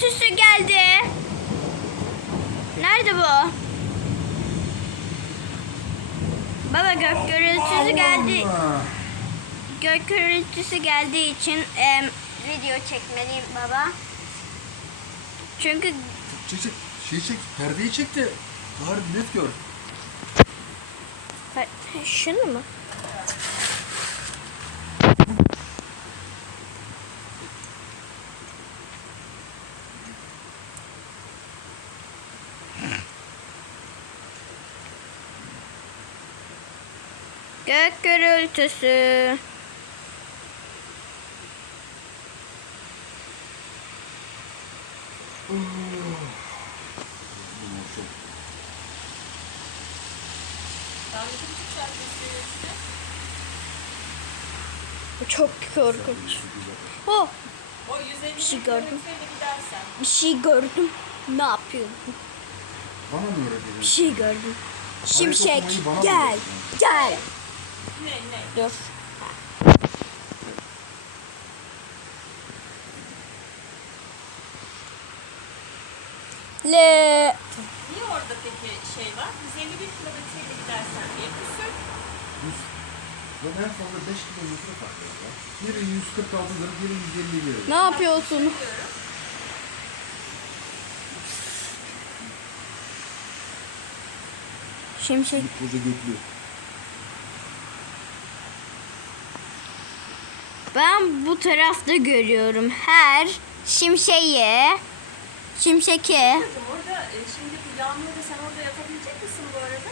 gürültüsü geldi. Nerede bu? Baba gök gürültüsü geldi. Gök gürültüsü geldiği için em, video çekmeliyim baba. Çünkü Çek çek. Şey çek. Perdeyi çek de. Daha net gör. Şunu mu? Gök gürültüsü. Bu çok korkunç. Oh, O 150 Bir şey gördüm. bir şey gördüm. Ne yapıyordun? Bana mı öğretiyorsun? Bir şey gördüm. Şimşek gel, gel. Ne ne? Dur. Le. Niye orada peki şey var? 151 kilometreyle gidersen bir küsür. Yüz. Ben en fazla 5 kilometre fark var ya. Biri 146'dır, biri 150 Ne yapıyorsun? Şimşek. Koca göklü. Ben bu tarafta görüyorum her şimşeği, şimşeki. Orada e, şimdi bir yağmurda sen orada yatabilecek misin bu arada?